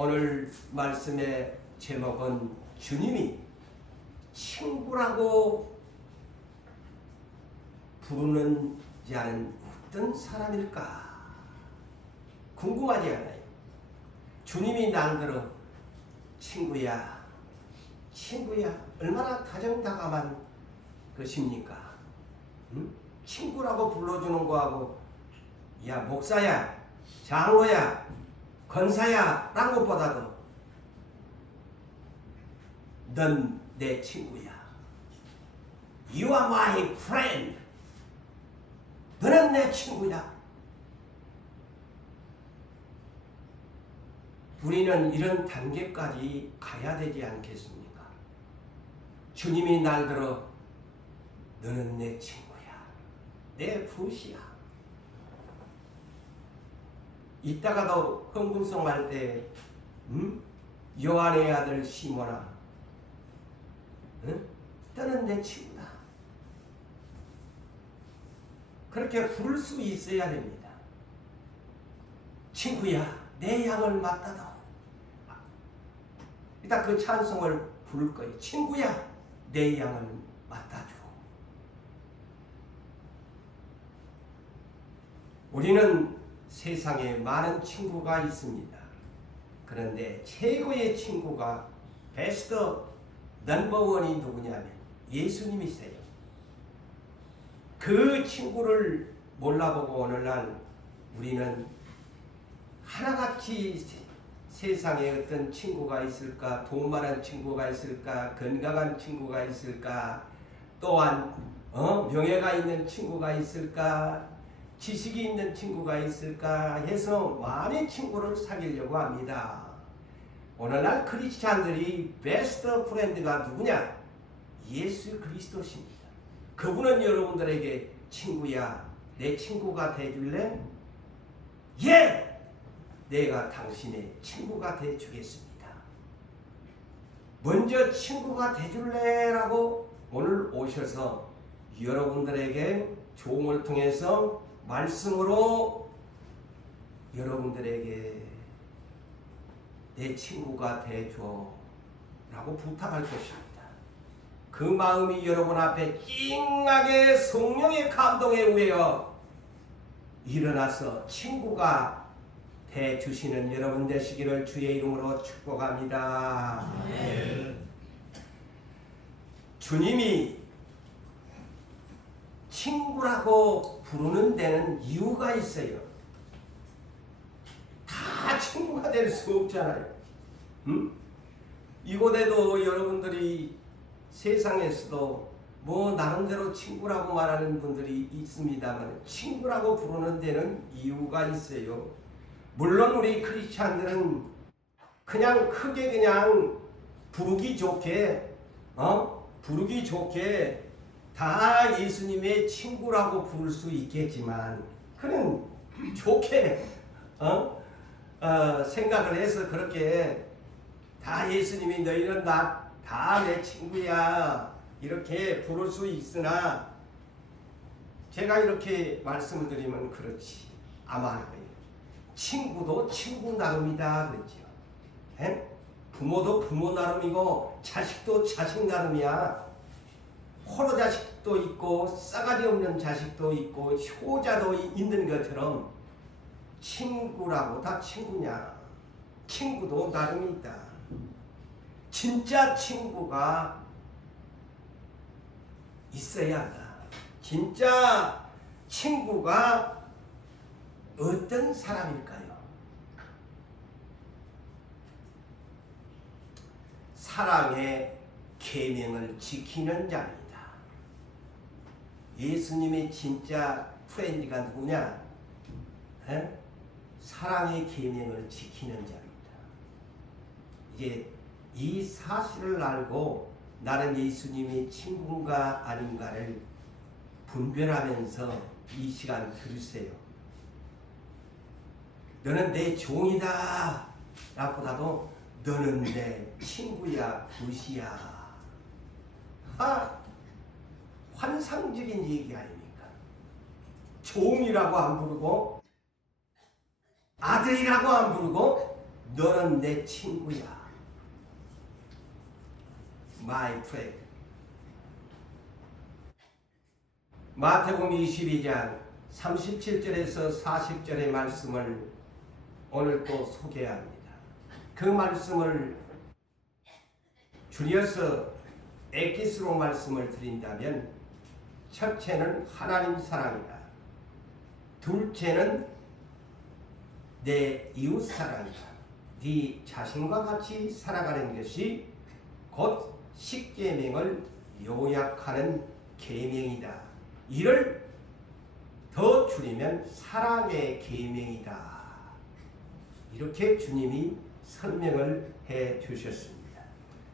오늘 말씀의 제목은 주님이 친구라고 부르는 자는 어떤 사람일까? 궁금하지 않아요? 주님이 나더러 친구야, 얼마나 다정다감한 것입니까? 응? 친구라고 불러주는 거하고 야, 목사야, 장로야, 권사야 라는 것보다도 넌 내 친구야. You are my friend. 너는 내 친구야. 우리는 이런 단계까지 가야 되지 않겠습니까? 주님이 날 들어 너는 내 친구야. 내 붓이야. 이따가도 흥분송할 때 요한의 아들 시몬아, 너는 내 친구다. 그렇게 부를 수 있어야 됩니다. 친구야, 내 양을 맡아도. 일단 그 찬송을 부를 거예요. 친구야, 내 양을 맡아줘. 우리는 세상에 많은 친구가 있습니다. 그런데 최고의 친구가 베스트 넘버원이 누구냐면 예수님이세요. 그 친구를 몰라보고 오늘날 우리는 하나같이 세상에 어떤 친구가 있을까, 돈 많은 친구가 있을까, 건강한 친구가 있을까, 또한 명예가 있는 친구가 있을까, 지식이 있는 친구가 있을까 해서 많은 친구를 사귀려고 합니다. 오늘날 크리스찬들이 베스트 프렌드가 누구냐? 예수 그리스도십니다. 그분은 여러분들에게 친구야, 내 친구가 돼줄래? 예! 내가 당신의 친구가 돼주겠습니다. 먼저 친구가 돼줄래? 라고 오늘 오셔서 여러분들에게 조언을 통해서 말씀으로 여러분들에게 내 친구가 돼줘 라고 부탁할 것입니다. 그 마음이 여러분 앞에 찡하게 성령의 감동에 의하여 일어나서 친구가 돼주시는 여러분 되시기를 주의 이름으로 축복합니다. 네. 주님이 친구라고 부르는 데는 이유가 있어요. 다 친구가 될 수 없잖아요. 이곳에도 여러분들이 세상에서도 뭐 나름대로 친구라고 말하는 분들이 있습니다만 친구라고 부르는 데는 이유가 있어요. 물론 우리 크리스찬들은 그냥 크게 그냥 부르기 좋게 다 예수님의 친구라고 부를 수 있겠지만 그는 좋게 생각을 해서 그렇게 다 예수님이 너희는 다 내 친구야 이렇게 부를 수 있으나 제가 이렇게 말씀을 드리면 그렇지 아마 친구도 친구 나름이다 그랬죠. 부모도 부모 나름이고 자식도 자식 나름이야. 호로 자식도 있고 싸가지 없는 자식도 있고 효자도 있는 것처럼 친구라고 다 친구냐? 친구도 나름이 있다. 진짜 친구가 있어야 한다. 진짜 친구가 어떤 사람일까요? 사랑의 계명을 지키는 자입니다. 예수님의 진짜 프렌드가 누구냐? 사랑의 계명을 지키는 자입니다. 이제 이 사실을 알고 나는 예수님의 친구인가 아닌가를 분별하면서 이 시간 들으세요. 너는 내 종이다 라보다도 너는 내 친구야, 붓이야. 환상적인 얘기 아닙니까? 종이라고 안 부르고 아들이라고 안 부르고 너는 내 친구야. My friend. 마태복음 22장 37절에서 40절의 말씀을 오늘 또 소개합니다. 그 말씀을 줄여서 엑기스로 말씀을 드린다면, 첫째는 하나님 사랑이다. 둘째는 내 이웃 사랑이다. 네 자신과 같이 살아가는 것이 곧 십계명을 요약하는 계명이다. 이를 더 줄이면 사랑의 계명이다. 이렇게 주님이 설명을 해 주셨습니다.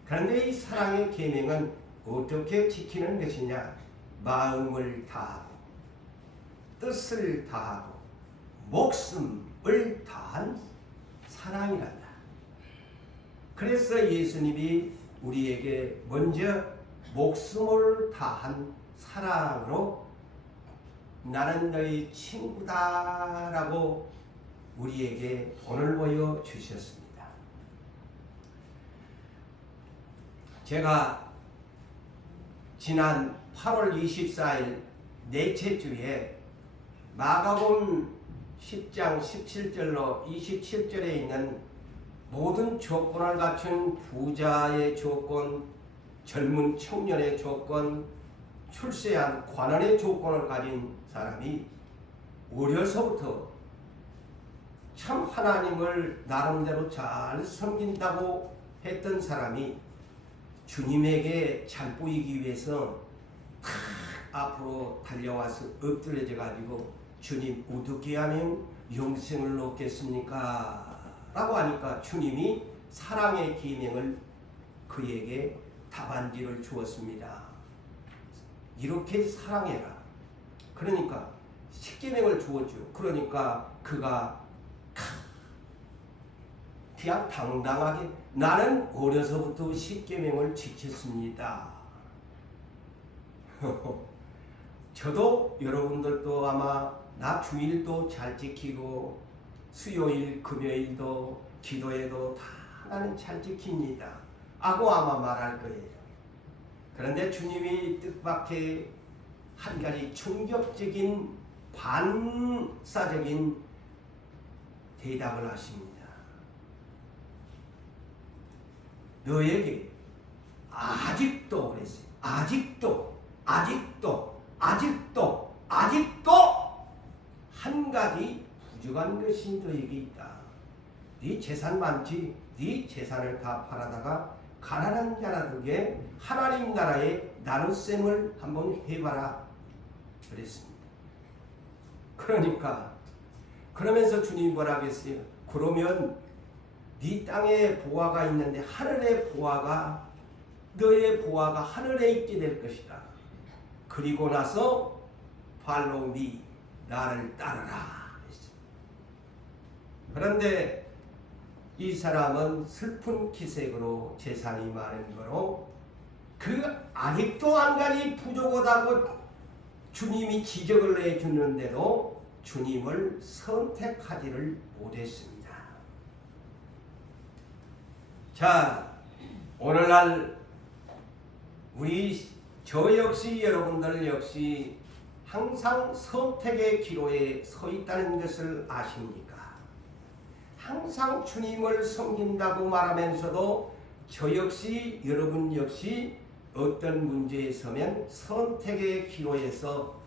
그런데 이 사랑의 계명은 어떻게 지키는 것이냐? 마음을 다하고 뜻을 다하고 목숨을 다한 사랑이란다. 그래서 예수님이 우리에게 먼저 목숨을 다한 사랑으로 나는 너희 친구다라고 우리에게 본을 보여주셨습니다. 제가 지난 8월 24일 넷째 주에 마가복음 10장 17절로 27절에 있는 모든 조건을 갖춘 부자의 조건, 젊은 청년의 조건, 출세한 관원의 조건을 가진 사람이 어려서부터 참 하나님을 나름대로 잘 섬긴다고 했던 사람이 주님에게 잘 보이기 위해서 탁 앞으로 달려와서 엎드려져 가지고 주님 어떻게 하면 영생을 얻겠습니까? 라고 하니까 주님이 사랑의 계명을 그에게 답안지를 주었습니다. 이렇게 사랑해라. 그러니까 십계명을 주었죠. 그러니까 그가 그냥 당당하게 나는 어려서부터 십계명을 지켰습니다. 저도 여러분들도 아마 나 주일도 잘 지키고 수요일 금요일도 기도에도 다 나는 잘 지킵니다 하고 아마 말할 거예요. 그런데 주님이 뜻밖의 한 가지 충격적인 반사적인 대답을 하십니다. 너에게 아직도 그랬어요. 아직도 한 가지 부족한 것이 너에게 있다. 네 재산 많지? 네 재산을 다 팔아다가 가난한 자라들에게 하나님 나라의 나눗셈을 한번 해봐라 그랬습니다. 그러면서 주님이 뭐라 하겠어요? 그러면 네 땅에 보화가 있는데 하늘의 보화가 너의 보화가 하늘에 있게 될 것이다. 그리고 나서 팔로우 미 나를 따르라. 그런데 이 사람은 슬픈 기색으로 재산이 많은 거로 그 아직도 한 가지 부족하다고 주님이 지적을 해주는데도 주님을 선택하지를 못했습니다. 자, 오늘날 저 역시 여러분들 역시 항상 선택의 기로에 서 있다는 것을 아십니까? 항상 주님을 섬긴다고 말하면서도 저 역시 여러분 역시 어떤 문제에 서면 선택의 기로에서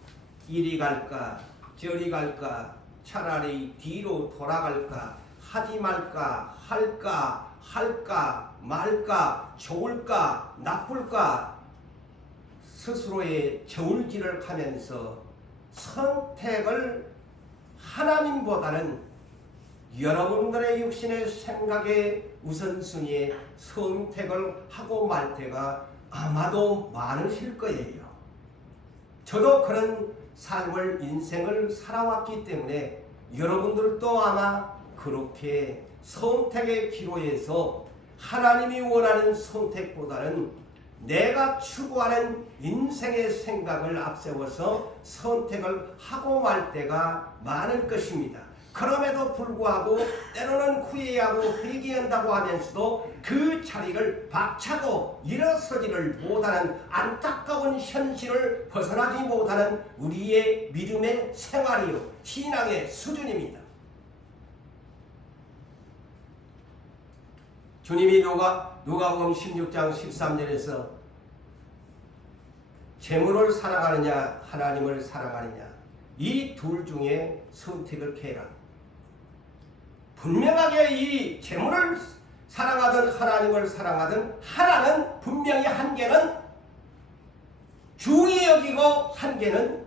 이리 갈까 저리 갈까 차라리 뒤로 돌아갈까 하지 말까 할까 말까 좋을까 나쁠까 스스로의 저울질을 하면서 선택을 하나님보다는 여러분들의 육신의 생각의 우선순위에 선택을 하고 말 때가 아마도 많으실 거예요. 저도 그런 삶을 인생을 살아왔기 때문에 여러분들도 아마 그렇게 선택의 기로에서 하나님이 원하는 선택보다는 내가 추구하는 인생의 생각을 앞세워서 선택을 하고 말 때가 많을 것입니다. 그럼에도 불구하고 때로는 후회하고 회개한다고 하면서도 그 자리를 박차고 일어서지를 못하는 안타까운 현실을 벗어나지 못하는 우리의 믿음의 생활이요 신앙의 수준입니다. 주님이 누가복음 16장 13절에서 재물을 사랑하느냐 하나님을 사랑하느냐 이 둘 중에 선택을 해라. 분명하게 이 재물을 사랑하든 하나님을 사랑하든 하나는 분명히 한계는 중히 여기고 한계는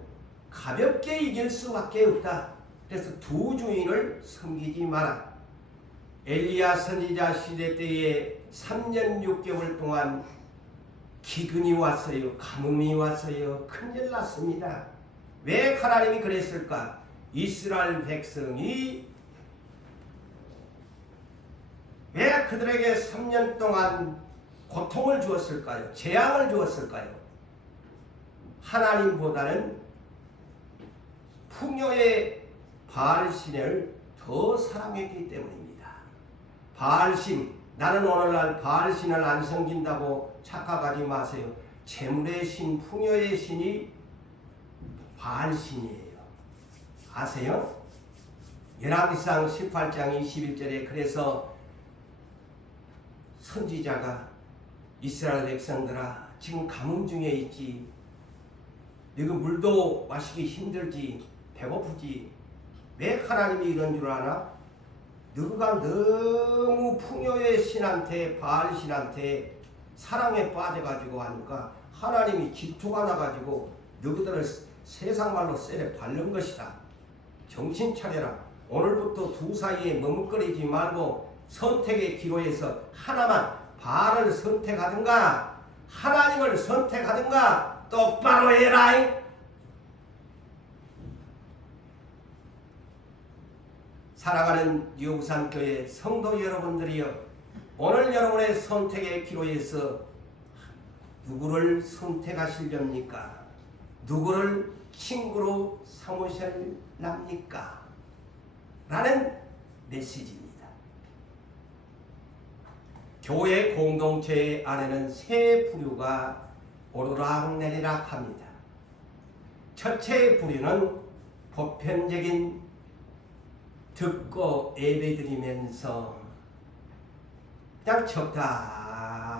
가볍게 이길 수밖에 없다. 그래서 두 주인을 섬기지 마라. 엘리야 선지자 시대 때에 3년 6개월 동안 기근이 왔어요. 가뭄이 왔어요. 큰일 났습니다. 왜 하나님이 그랬을까? 이스라엘 백성이 왜 그들에게 3년 동안 고통을 주었을까요? 재앙을 주었을까요? 하나님보다는 풍요의 바알신을 더 사랑했기 때문입니다. 바알신, 나는 오늘날 바알신을 안 섬긴다고 착각하지 마세요. 재물의 신, 풍요의 신이 바알신이에요. 아세요? 열왕기상 18장 21절에 그래서 선지자가 이스라엘 백성들아 지금 가뭄 중에 있지, 너희 물도 마시기 힘들지, 배고프지, 왜 하나님이 이런 줄 아나? 너가 너무 풍요의 신한테 바알신한테 사랑에 빠져가지고 하니까 하나님이 질투가 나가지고 너희들을 세상 말로 쇠에 밟는 것이다. 정신 차려라. 오늘부터 두 사이에 머뭇거리지 말고 선택의 기로에서 하나만 바알을 선택하든가 하나님을 선택하든가 똑바로 해라. 사랑하는 유부산교회 성도 여러분들이여, 오늘 여러분의 선택의 기로에서 누구를 선택하시렵니까? 누구를 친구로 삼으실랍니까? 라는 메시지입니다. 교회 공동체 안에는 세 부류가 오르락내리락 합니다. 첫째 부류는 보편적인 듣고 예배드리면서 그냥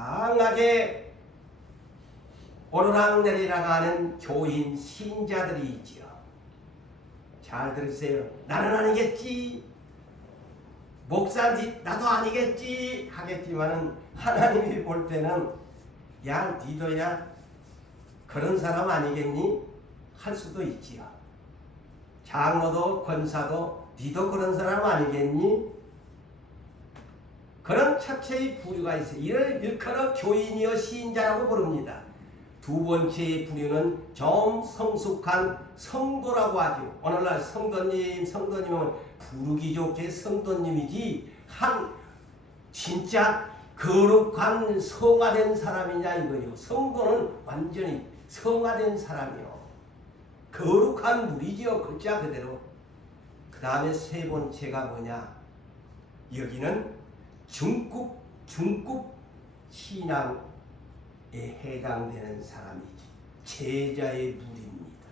적당하게 오르락내리락 하는 교인 신자들이 있지요. 잘 들으세요. 나는 아니겠지, 목사지 나도 아니겠지 하겠지만은 하나님이 볼 때는 야 니도야 그런 사람 아니겠니? 할 수도 있지요. 장로도 권사도 니도 그런 사람 아니겠니? 그런 첫째의 부류가 있어요. 이를 일컬어 교인이여 시인자라고 부릅니다. 두 번째의 부류는 좀 성숙한 성도라고 하죠. 오늘날 성도님은 부르기 좋게 성도님이지 한 진짜 거룩한 성화된 사람이냐 이거요. 성도는 완전히 성화된 사람이요. 거룩한 물이지요. 글자 그대로. 그 다음에 세 번째가 뭐냐? 여기는 중급 신앙에 해당되는 사람이지. 제자의 물입니다.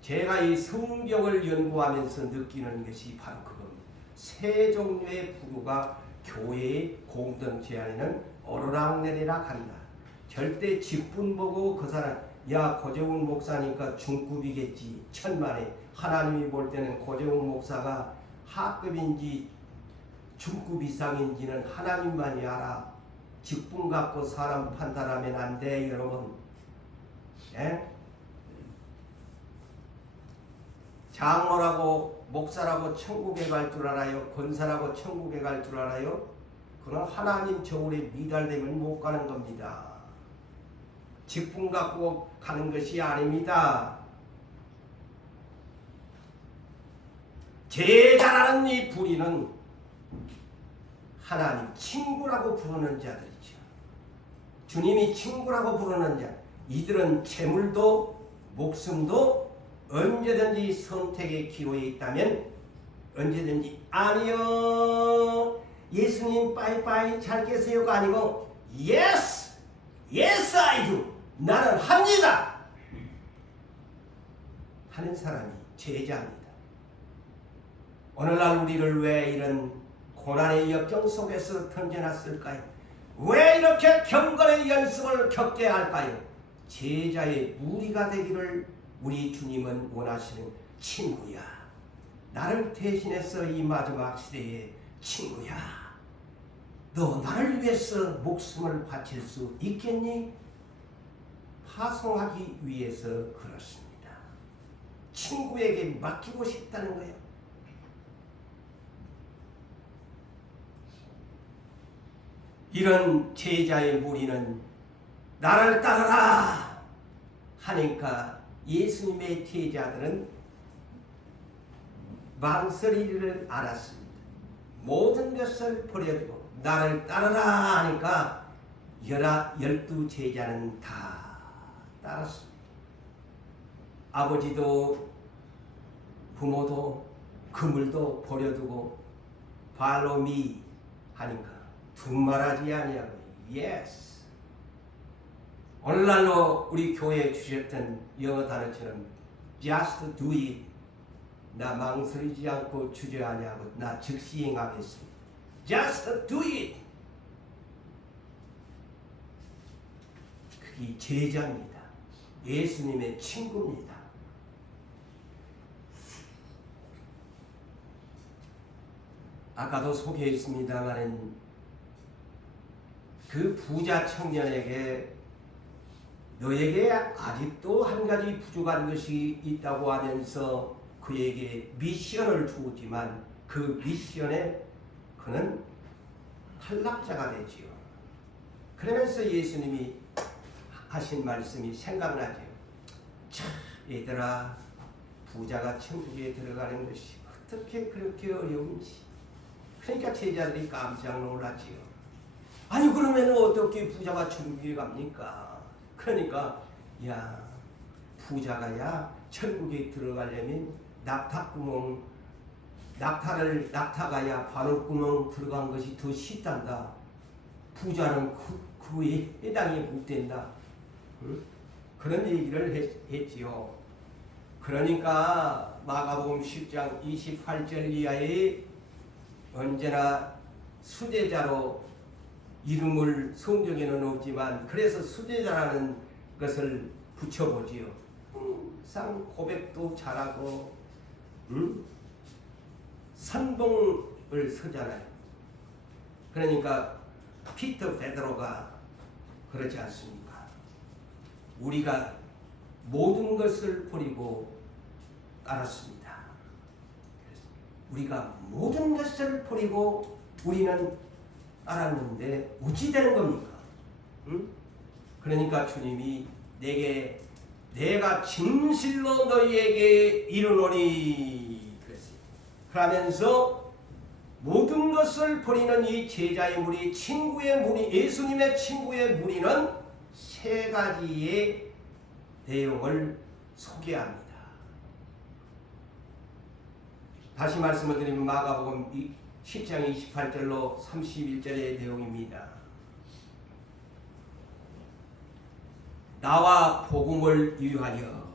제가 이 성경을 연구하면서 느끼는 것이 바로 그겁니다. 세 종류의 부류가 교회의 공동체 안에는 오르락내리락 한다. 절대 직분 보고 그 사람 야 고재훈 목사니까 중급이겠지 천만에, 하나님이 볼 때는 고재훈 목사가 하급인지 중급 이상인지는 하나님만이 알아. 직분 갖고 사람 판단하면 안 돼 여러분. 예? 장로라고 목사라고 천국에 갈 줄 알아요? 권사라고 천국에 갈 줄 알아요? 그건 하나님 저울에 미달되면 못 가는 겁니다. 직분 갖고 가는 것이 아닙니다. 제자라는 이 부리는 하나님 친구라고 부르는 자들이죠. 주님이 친구라고 부르는 자, 이들은 재물도 목숨도 언제든지 선택의 기로에 있다면 언제든지 아니요 예수님 빠이빠이 잘 계세요가 아니고 Yes! Yes I do! 나는 합니다! 하는 사람이 제자입니다. 오늘날 우리를 왜 이런 고난의 역경 속에서 던져놨을까요? 왜 이렇게 경건의 연습을 겪게 할까요? 제자의 무리가 되기를 우리 주님은 원하시는 친구야. 나를 대신해서 이 마지막 시대의 친구야. 너 나를 위해서 목숨을 바칠 수 있겠니? 파송하기 위해서 그렇습니다. 친구에게 맡기고 싶다는 거예요. 이런 제자의 무리는 나를 따르라 하니까 예수님의 제자들은 망설이기를 알았습니다. 모든 것을 버려두고 나를 따르라 하니까 12 제자는 다 따랐습니다. 아버지도 부모도 그물도 버려두고 Follow me 하니까 두말하지 아니하고 Yes. 오늘날로 우리 교회에 주셨던 영어 단어처럼 Just do it. 나 망설이지 않고 주저하냐고 나 즉시 행하겠습니다. Just do it. 그게 제자입니다. 예수님의 친구입니다. 아까도 소개했습니다만 그 부자 청년에게 너에게 아직도 한 가지 부족한 것이 있다고 하면서 그에게 미션을 주었지만 그 미션에 그는 탈락자가 되지요. 그러면서 예수님이 하신 말씀이 생각나죠. 참 얘들아 부자가 천국에 들어가는 것이 어떻게 그렇게 어려운지. 그러니까 제자들이 깜짝 놀랐지요. 아니 그러면 어떻게 부자가 천국에 갑니까? 그러니까 야 부자가야 천국에 들어가려면 낙타가야 바늘구멍 들어간 것이 더 쉽단다. 부자는 그에 해당이 못 된다. 응? 그런 얘기를 했지요. 그러니까 마가복음 10장 28절 이하에 언제나 수제자로 이름을 성경에는 없지만 그래서 수제자라는 것을 붙여보지요. 항상 고백도 잘하고 선봉을 서잖아요. 그러니까 피터 베드로가 그렇지 않습니까? 우리가 모든 것을 버리고 따랐습니다. 우리가 모든 것을 버리고 우리는 따랐는데 어찌 되는 겁니까? 응? 그러니까 주님이 내가 진실로 너희에게 이르노니 그랬어요. 그러면서 모든 것을 버리는 이 제자의 무리, 친구의 무리, 예수님의 친구의 무리는 3가지의 내용을 소개합니다. 다시 말씀을 드리면 마가복음 10장 28절로 31절의 내용입니다. 나와 복음을 위하여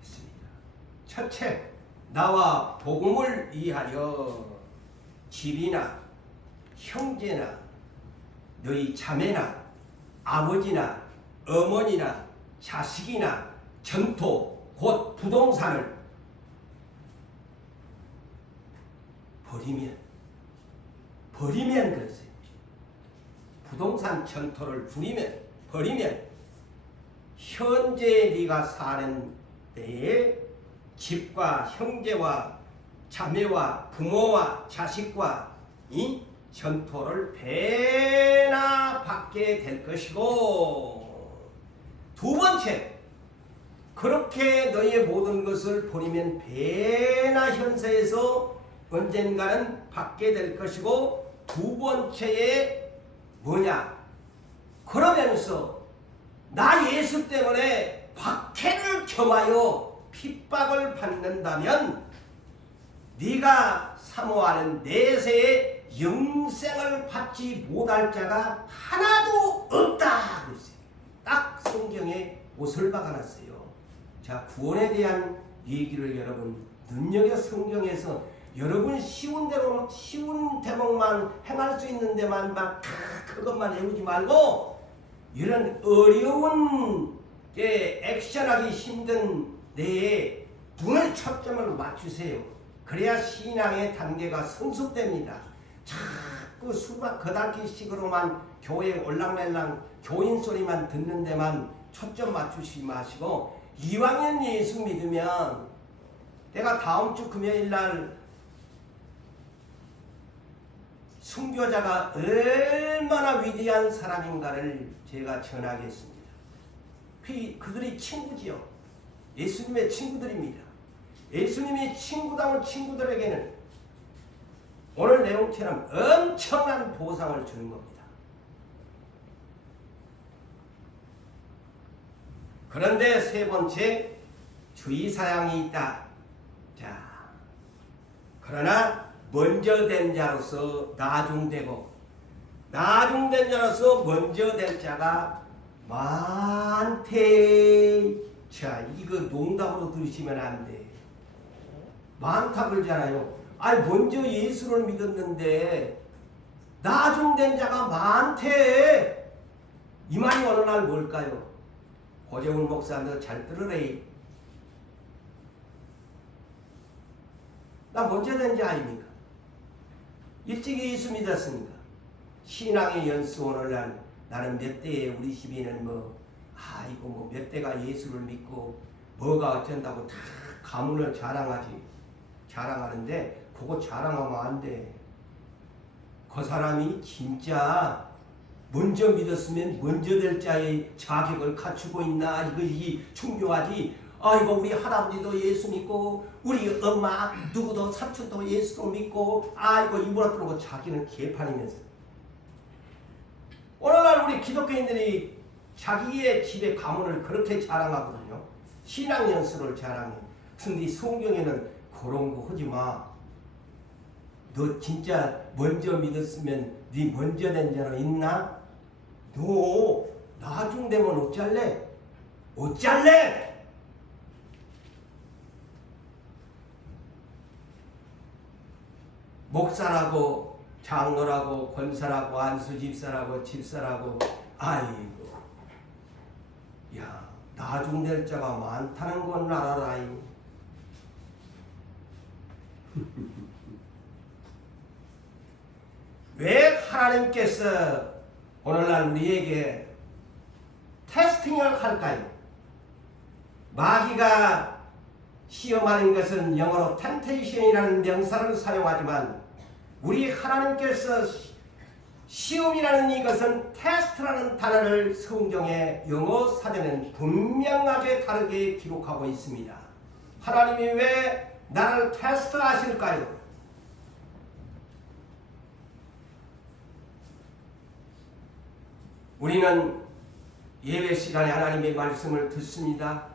했습니다. 첫째, 나와 복음을 위하여 집이나 형제나 너희 자매나 아버지나 어머니나 자식이나 전토 곧 부동산을 버리면 그러세요. 부동산 전토를 버리면 현재 네가 사는 때에 집과 형제와 자매와 부모와 자식과 이 전토를 배나 받게 될 것이고, 2번째, 그렇게 너희의 모든 것을 버리면 배나 현세에서 언젠가는 받게 될 것이고, 2번째에 뭐냐? 그러면서 나 예수 때문에 박해를 겸하여 핍박을 받는다면 네가 사모하는 내세의 영생을 받지 못할 자가 하나도 없다 그랬어요. 딱 성경에 못을 박아놨어요. 자, 구원에 대한 얘기를 여러분 능력의 성경에서 여러분 쉬운 대로 쉬운 대목만 행할 수 있는 데만 막 그것만 외우지 말고 이런 어려운 액션하기 힘든 데에 눈을 초점을 맞추세요. 그래야 신앙의 단계가 성숙됩니다. 자꾸 수박 거달기식으로만 교회에 올랑말랑 교인 소리만 듣는 데만 초점 맞추지 마시고 이왕엔 예수 믿으면 내가 다음 주 금요일 날 순교자가 얼마나 위대한 사람인가를 제가 전하겠습니다. 그들이 친구지요. 예수님의 친구들입니다. 예수님이 친구다운 친구들에게는 오늘 내용처럼 엄청난 보상을 주는 겁니다. 그런데 세 번째 주의사항이 있다. 자, 그러나 먼저 된 자로서 나중되고 나중된 자로서 먼저 된 자가 많대. 자, 이거 농담으로 들으시면 안 돼. 많다 그러잖아요. 아니 먼저 예수를 믿었는데 나중된 자가 많대. 이 말이 어느 날 뭘까요? 고재훈 목사 너 잘 들으래. 나 먼저 된 자 아닙니까? 일찍이 예수 믿었으니까. 신앙의 연수 오늘날 나는 몇 대에 우리 집에는 이거 몇 대가 예수를 믿고 뭐가 어쩐다고 다 가문을 자랑하는데 그거 자랑하면 안 돼. 그 사람이 진짜 먼저 믿었으면 먼저 될 자의 자격을 갖추고 있나 이것이 중요하지. 아이고 우리 할아버지도 예수 믿고 우리 엄마 누구도 삼촌도 예수도 믿고 아이고 이보라 고 자기는 개판이면서. 오늘날 우리 기독교인들이 자기의 집의 가문을 그렇게 자랑하거든요. 신앙 연수를 자랑해. 근데 성경에는 그런 거 하지 마. 너 진짜 먼저 믿었으면 네 먼저 된 자로 있나? 너 나중 되면 어쩔래? 어쩔래? 목사라고 장로라고 권사라고 안수집사라고 집사라고 아이고 야 나중 될 자가 많다는 건 알아라. 왜 하나님께서 오늘날 우리에게 테스팅을 할까요? 마귀가 시험하는 것은 영어로 temptation이라는 명사를 사용하지만 우리 하나님께서 시험이라는 이것은 테스트라는 단어를 성경의 영어 사전에는 분명하게 다르게 기록하고 있습니다. 하나님이 왜 나를 테스트하실까요? 우리는 예배 시간에 하나님의 말씀을 듣습니다.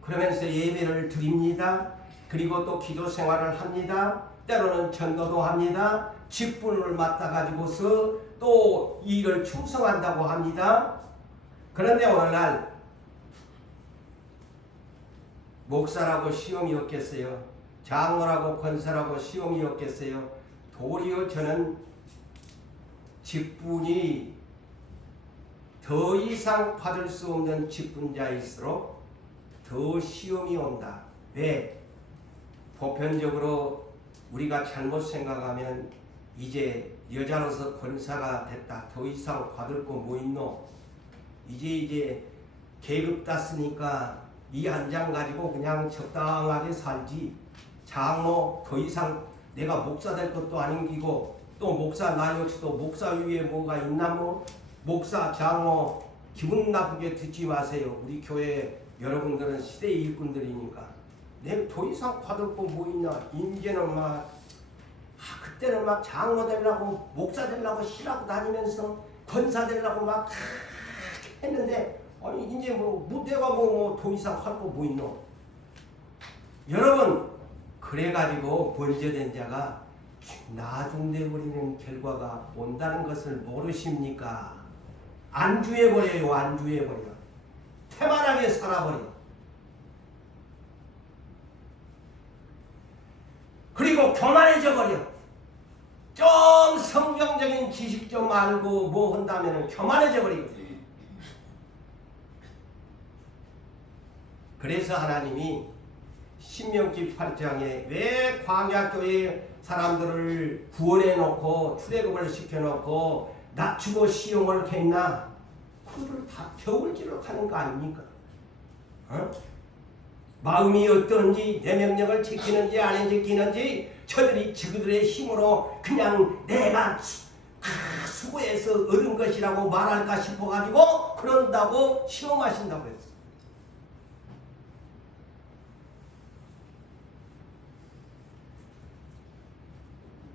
그러면서 예배를 드립니다. 그리고 또 기도 생활을 합니다. 때로는 전도도 합니다. 직분을 맡아가지고서 또 일을 충성한다고 합니다. 그런데 오늘날 목사라고 시험이 없겠어요? 장로라고 권사라고 시험이 없겠어요? 도리어 저는 직분이 더 이상 받을 수 없는 직분자일수록 더 시험이 온다. 왜? 보편적으로 우리가 잘못 생각하면 이제 여자로서 권사가 됐다. 더 이상 받을 거 뭐 있노? 이제 계급 땄으니까 이 한 장 가지고 그냥 적당하게 살지. 장로 더 이상 내가 목사 될 것도 아니고 또 목사 나 역시도 목사 위에 뭐가 있나 뭐. 목사 장로 기분 나쁘게 듣지 마세요. 우리 교회 여러분들은 시대의 일꾼들이니까 내가 더 이상 받을 거 뭐 있나. 이제는 막 그때는 막 장로 되려고 목사 되려고 쉬라고 다니면서 권사 되려고 막 했는데 아니 이제 뭐 내가 뭐 더 이상 할 거 뭐 있노. 여러분 그래가지고 번제된 자가 나중돼 버리는 결과가 온다는 것을 모르십니까? 안주해버려요. 안주해버려. 태만하게 살아버려. 그리고 교만해져 버려. 좀 성경적인 지식 좀 알고 뭐 한다면 교만해져 버리거든요. 그래서 하나님이 신명기 8장에 왜 광야교회 사람들을 구원해 놓고 출애굽을 시켜놓고 낮추고 시험을 했나? 그들을 다 겨울지로 가는 거 아닙니까? 마음이 어떤지, 내 명령을 지키는지 안 지키는지 저들이 그들의 힘으로 그냥 내가 수고해서 얻은 것이라고 말할까 싶어가지고 그런다고 시험하신다고 했어요.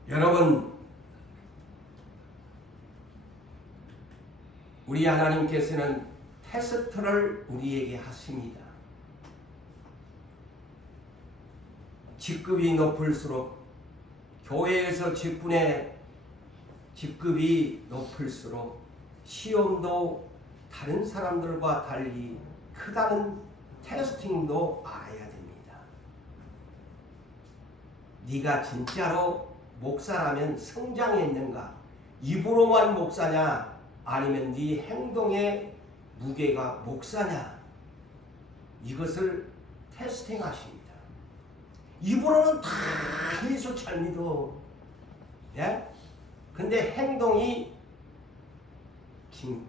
여러분, 우리 하나님께서는 테스트를 우리에게 하십니다. 직급이 높을수록, 교회에서 직급이 높을수록 시험도 다른 사람들과 달리 크다는 테스팅도 알아야 됩니다. 네가 진짜로 목사라면 성장했는가? 입으로만 목사냐? 아니면 네 행동의 무게가 목사냐? 이것을 테스팅하십니다. 입으로는 다 예수 잘 믿어. 예? 근데 행동이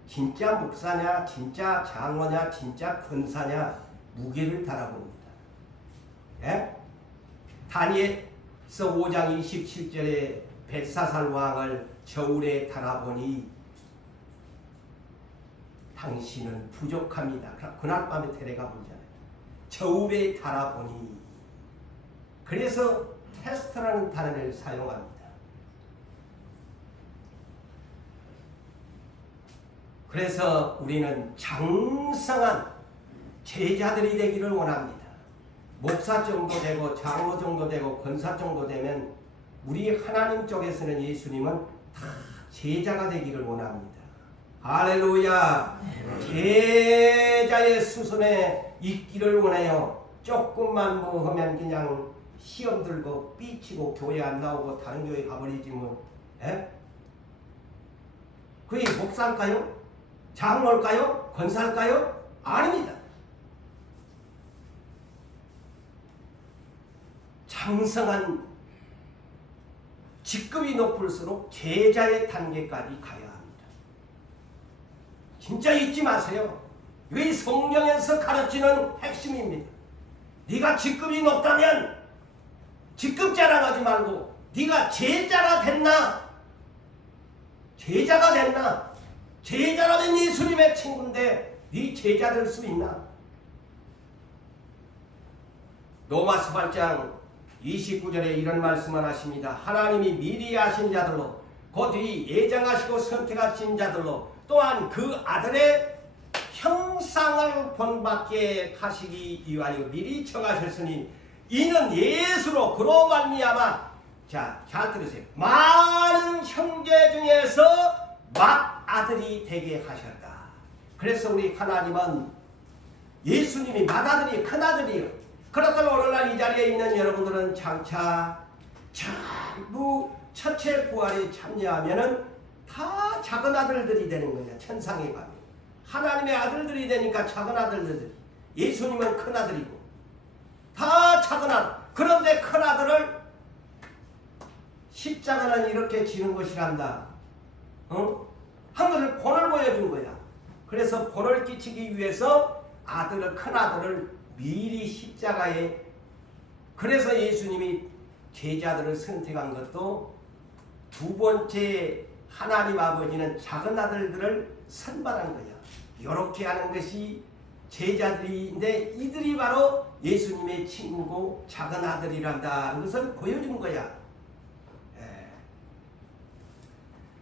진짜 목사냐, 진짜 장로냐, 진짜 권사냐 무게를 달아봅니다. 예? 다니엘서 5장 27절에 벳사살 왕을 저울에 달아보니 당신은 부족합니다. 그날 밤에 데려가 보잖아요. 저울에 달아보니. 그래서 테스트라는 단어를 사용합니다. 그래서 우리는 장성한 제자들이 되기를 원합니다. 목사 정도 되고 장로 정도 되고 권사 정도 되면 우리 하나님 쪽에서는 예수님은 다 제자가 되기를 원합니다. 할렐루야. 제자의 수순에 있기를 원해요. 조금만 뭐 하면 그냥 시험 들고 삐치고 교회 안 나오고 다른 교회 가버리지 뭐. 에? 그게 목사일까요? 장로일까요? 권사일까요? 아닙니다. 장성한 직급이 높을수록 제자의 단계까지 가야 합니다. 진짜 잊지 마세요. 이게 성경에서 가르치는 핵심입니다. 네가 직급이 높다면 직급 자랑하지 말고 네가 제자가 됐나? 제자가 됐나? 제자라면 예수님의 친구인데 네 제자 될 수 있나? 로마서 8장 29절에 이런 말씀을 하십니다. 하나님이 미리 아신 자들로 곧 이 예정하시고 선택하신 자들로 또한 그 아들의 형상을 본받게 하시기 위하여 미리 정하셨으니 이는 예수로 그로 말미암아 자, 잘 들으세요. 많은 형제 중에서 맏아들이 되게 하셨다. 그래서 우리 하나님은 예수님이 맏아들이 큰아들이에요. 그렇다면 오늘날 이 자리에 있는 여러분들은 장차 전부 첫째 부활에 참여하면은 다 작은 아들들이 되는 거예요. 천상에 가면 하나님의 아들들이 되니까 작은 아들들. 예수님은 큰 아들이고 다 작은 아들. 그런데 큰 아들을 십자가는 이렇게 지는 것이란다. 하늘을 본을 보여준 거야. 그래서 본을 끼치기 위해서 큰 아들을 미리 십자가에. 그래서 예수님이 제자들을 선택한 것도 두 번째 하나님 아버지는 작은 아들들을 선발한 거야. 이렇게 하는 것이 제자들인데 이들이 바로 예수님의 친구고 작은 아들이란다. 그것을 보여준 거야.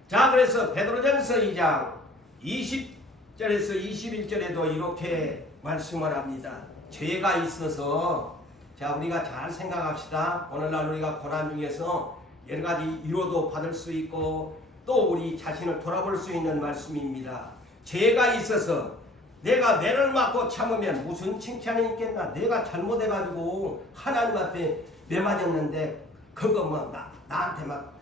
자, 그래서 베드로전서 2장 20절에서 21절에도 이렇게 말씀을 합니다. 죄가 있어서 자, 우리가 잘 생각합시다. 오늘날 우리가 고난 중에서 여러 가지 위로도 받을 수 있고 또 우리 자신을 돌아볼 수 있는 말씀입니다. 죄가 있어서 내가 매를 맞고 참으면 무슨 칭찬이 있겠나. 내가 잘못해가지고 하나님 앞에 매 맞았는데 그거 뭐 나한테 막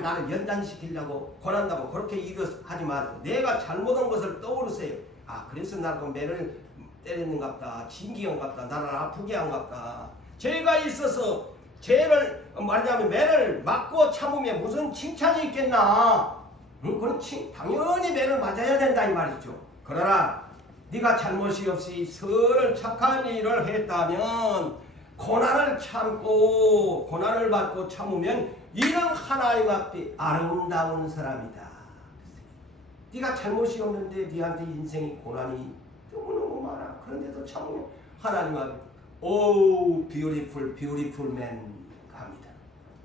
나를 연단시키려고 권한다고 그렇게 일하지 말고 내가 잘못한 것을 떠오르세요. 그래서 나가 매를 때렸는갑다, 징기한갑다, 나를 아프게 한갑다. 죄가 있어서 죄를 말하자면 매를 맞고 참으면 무슨 칭찬이 있겠나. 그건 당연히 매를 맞아야 된다 이 말이죠. 그러나 네가 잘못이 없이 선을 착한 일을 했다면 고난을 참고 고난을 받고 참으면 이런 하나님 앞에 아름다운 사람이다. 네가 잘못이 없는데 네한테 인생의 고난이 너무너무 많아. 그런데도 참으면 하나님 앞에 오 beautiful beautiful man 합니다.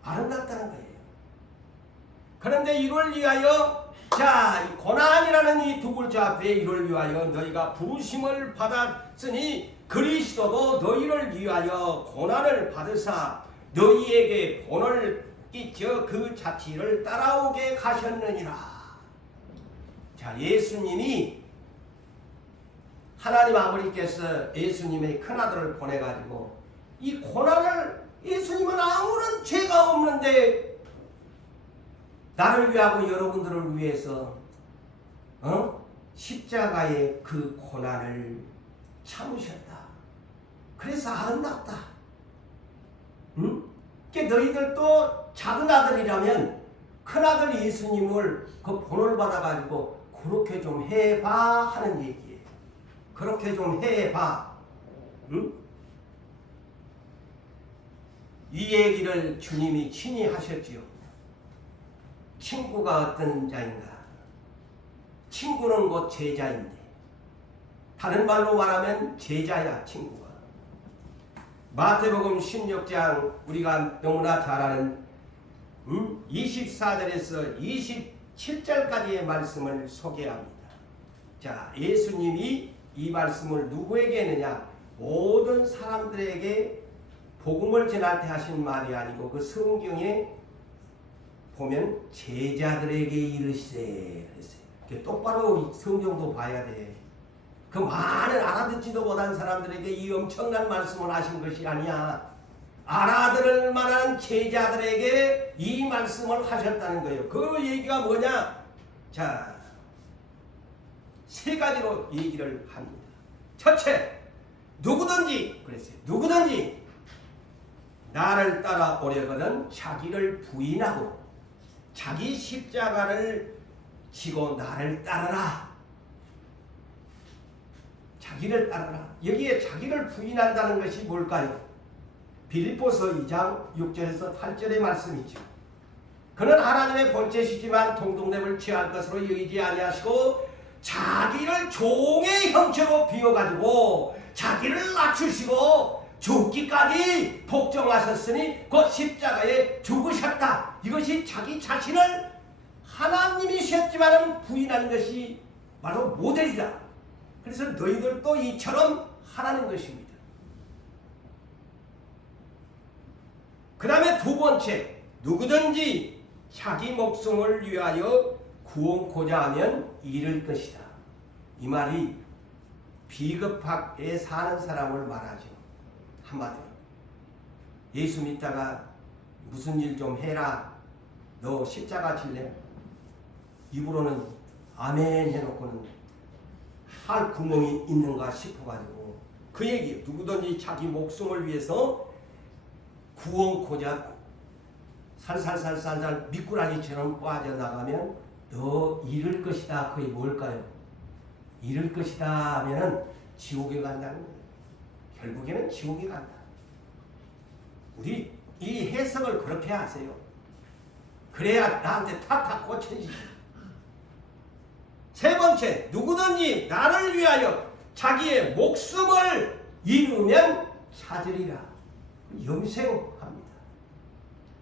아름답다는 거예요. 그런데 이를 위하여 자, 이 고난이라는 이 두 글자 앞에 이를 위하여 너희가 부르심을 받았으니 그리스도도 너희를 위하여 고난을 받으사 너희에게 본을 끼쳐 그 자취를 따라오게 가셨느니라. 자, 예수님이 하나님 아버지께서 예수님의 큰아들을 보내가지고 이 고난을 예수님은 아무런 죄가 없는데 나를 위하고 여러분들을 위해서 십자가의 그 고난을 참으셨다. 그래서 아름답다. 그러니까 너희들도 작은 아들이라면 큰아들 예수님을 그 본을 받아가지고 그렇게 좀 해봐 하는 얘기예요. 그렇게 좀 해봐. 이 얘기를 주님이 친히 하셨지요. 친구가 어떤 자인가? 친구는 곧 제자인데, 다른 말로 말하면 제자야 친구가. 마태복음 16장 우리가 너무나 잘 아는 24절에서 27절까지의 말씀을 소개합니다. 자, 예수님이 이 말씀을 누구에게 했느냐? 모든 사람들에게 복음을 전할 때 하신 말이 아니고 그 성경에 보면 제자들에게 이르시되 그랬어요. 똑바로 성경도 봐야 돼. 그 많은 알아듣지도 못한 사람들에게 이 엄청난 말씀을 하신 것이 아니야. 알아들을 만한 제자들에게 이 말씀을 하셨다는 거예요. 그 얘기가 뭐냐? 자, 세 가지로 얘기를 합니다. 첫째, 누구든지 그랬어요. 누구든지 나를 따라오려거든 자기를 부인하고 자기 십자가를 지고 나를 따르라. 자기를 따르라. 여기에 자기를 부인한다는 것이 뭘까요? 빌립보서 2장 6절에서 8절의 말씀이죠. 그는 하나님의 본체시지만 동등됨을 취할 것으로 여기지 아니하시고 자기를 종의 형체로 비워가지고 자기를 낮추시고 죽기까지 복종하셨으니 곧 십자가에 죽으셨다. 이것이 자기 자신을 하나님이셨지만 부인하는 것이 바로 모델이다. 그래서 너희들도 이처럼 하라는 것입니다. 그 다음에 두 번째, 누구든지 자기 목숨을 위하여 구원코자 하면 잃을 것이다. 이 말이 비겁하게 사는 사람을 말하죠. 한마디로 예수 믿다가 무슨 일 좀 해라. 너 십자가 질래? 입으로는 아멘 해놓고는 할 구멍이 있는가 싶어가지고 그 얘기. 누구든지 자기 목숨을 위해서 구원코자 살살살살 미꾸라지처럼 빠져나가면 너 잃을 것이다. 그게 뭘까요? 잃을 것이다 하면은 지옥에 간다는 거예요. 결국에는 지옥에 간다. 우리 이 해석을 그렇게 하세요. 그래야 나한테 탁탁 꽂혀지지. 세 번째, 누구든지 나를 위하여 자기의 목숨을 잃으면 찾으리라. 영생합니다.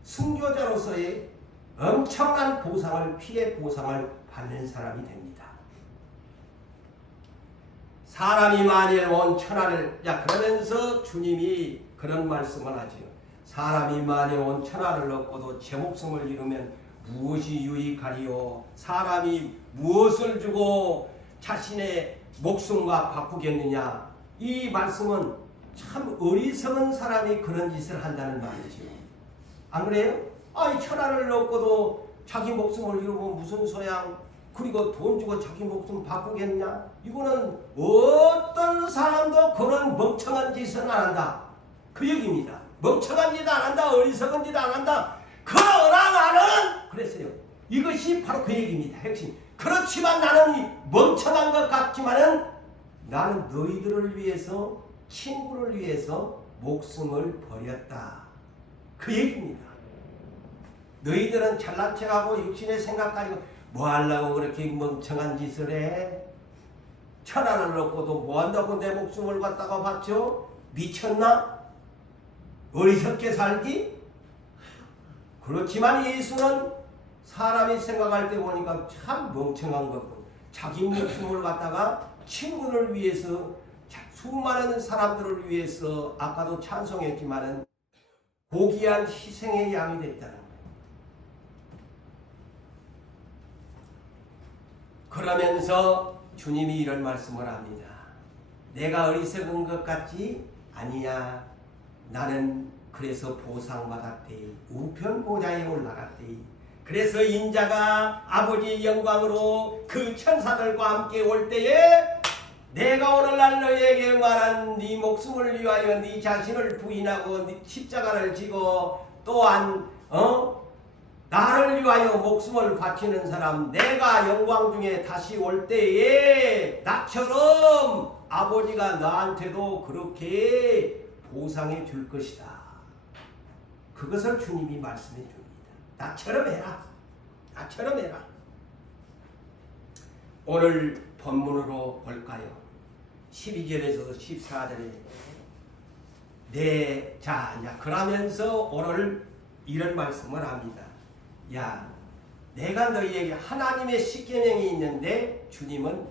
순교자로서의 엄청난 보상을 피해 보상을 받는 사람이 됩니다. 사람이 만일 온 천하를 그러면서 주님이 그런 말씀을 하지요. 사람이 만에 온 천하를 얻고도 제 목숨을 잃으면 무엇이 유익하리요? 사람이 무엇을 주고 자신의 목숨과 바꾸겠느냐? 이 말씀은 참 어리석은 사람이 그런 짓을 한다는 말이죠. 안 그래요? 이 천하를 얻고도 자기 목숨을 잃으면 무슨 소양? 그리고 돈 주고 자기 목숨 바꾸겠냐? 이거는 어떤 사람도 그런 멍청한 짓은 안 한다. 그 얘기입니다. 멍청한 짓 안 한다. 어리석은 짓 안 한다. 그러나 나는 그랬어요. 이것이 바로 그 얘기입니다. 핵심. 그렇지만 나는 멍청한 것 같지만은 나는 너희들을 위해서, 친구를 위해서 목숨을 버렸다. 그 얘기입니다. 너희들은 잘난 척하고 육신의 생각 가지고 뭐 하려고 그렇게 멍청한 짓을 해? 천하를 얻고도 뭐 한다고 내 목숨을 갖다가 바쳐? 미쳤나? 어리석게 살기? 그렇지만 예수는 사람이 생각할 때 보니까 참 멍청한 거고, 자기 목숨을 갖다가 친구를 위해서, 수많은 사람들을 위해서, 아까도 찬송했지만은 고귀한 희생의 양이 됐다는 거예요. 그러면서 주님이 이런 말씀을 합니다. 내가 어리석은 것 같지 아니야. 나는 그래서 보상받았대이. 우편 보좌에 올라갔대이. 그래서 인자가 아버지 영광으로 그 천사들과 함께 올 때에 내가 오늘날 너희에게 말한 네 목숨을 위하여 네 자신을 부인하고 네 십자가를 지고 또한 나를 위하여 목숨을 바치는 사람, 내가 영광 중에 다시 올 때에 나처럼 아버지가 나한테도 그렇게 보상해 줄 것이다. 그것을 주님이 말씀해 줍니다. 나처럼 해라. 나처럼 해라. 오늘 본문으로 볼까요? 12절에서 14절에 그러면서 오늘 이런 말씀을 합니다. 야, 내가 너희에게 하나님의 십계명이 있는데 주님은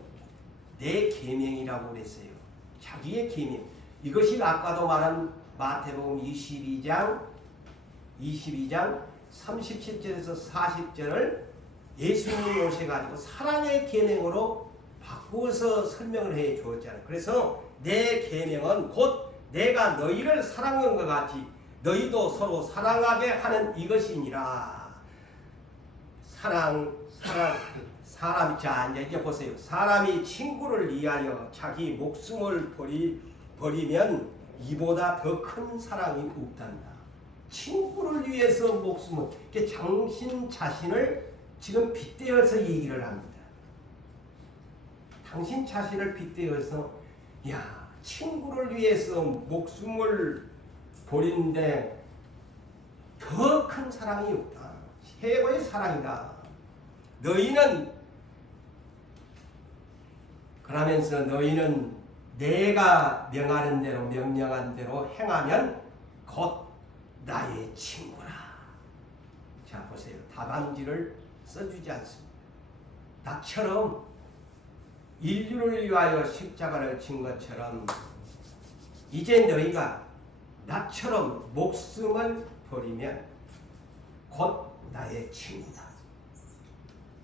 내 계명이라고 그랬어요. 자기의 계명. 이것이 아까도 말한 마태복음 22장 37절에서 40절을 예수님이 오셔가지고 사랑의 계명으로 바꾸어서 설명을 해 주었잖아요. 그래서 내 계명은 곧 내가 너희를 사랑한 것 같이 너희도 서로 사랑하게 하는 이것이니라. 이제 보세요. 사람이 친구를 위하여 자기 목숨을 버리면 이보다 더 큰 사랑이 없단다. 친구를 위해서 목숨을, 당신 자신을 지금 빗대어서 얘기를 합니다. 당신 자신을 빗대어서, 야, 친구를 위해서 목숨을 버리는데 더 큰 사랑이 없다. 최고의 사랑이다. 너희는 내가 명하는 대로 명령한 대로 행하면 곧 나의 친구라. 자, 보세요. 답안지를 써주지 않습니다. 나처럼 인류를 위하여 십자가를 진 것처럼 이제 너희가 나처럼 목숨을 버리면 곧 나의 친구다.